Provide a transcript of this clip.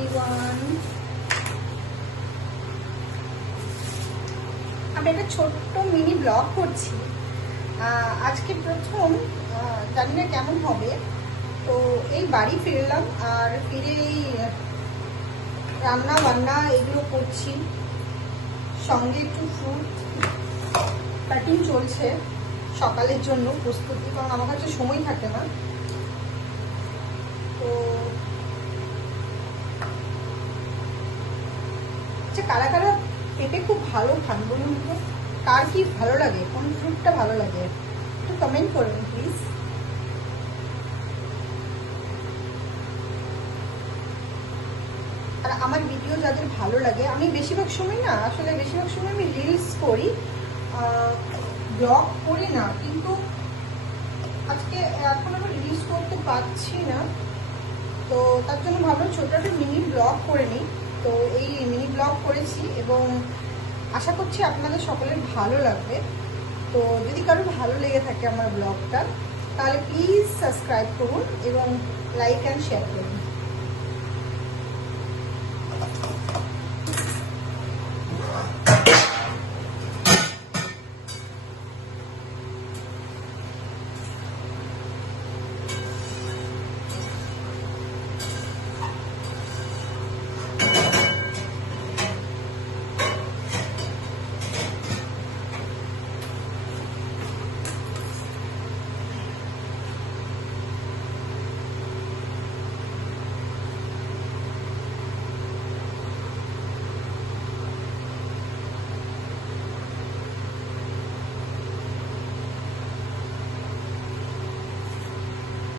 এভরিওয়ান। আমি একটা ছোট্ট মিনি ব্লগ করছি আজকে প্রথম, জানি না কেমন হবে। তো এই বাড়ি ফিরলাম, আর ফিরে এই রান্না বান্না এগুলো করছি, সঙ্গে একটু ফ্রুট কাটিং চলছে সকালের জন্য প্রস্তুতি, কারণ আমার কাছে সময় থাকে না। তো আচ্ছা, কারা কারা পেঁপে খুব ভালো খান বলুন তো? কার কি ভালো লাগে, কোন ফ্রুটটা ভালো লাগে একটু কমেন্ট করবেন প্লিজ। আর আমার ভিডিও যাদের ভালো লাগে, আমি বেশিরভাগ সময় না, আসলে বেশিরভাগ সময় আমি রিলস করি, ব্লগ করি না, কিন্তু আজকে এখন আমি রিলস করতে পারছি না, তো তার জন্য ভাবলাম ছোট একটা মিনি ব্লগ করে নিই। তো এই মিনি ব্লগ করেছি এবং আশা করছি আপনাদের সকলের ভালো লাগবে। তো যদি কারো ভালো লেগে থাকে আমার ব্লগটা, তাহলে প্লিজ সাবস্ক্রাইব করুন এবং লাইক অ্যান্ড শেয়ার করুন।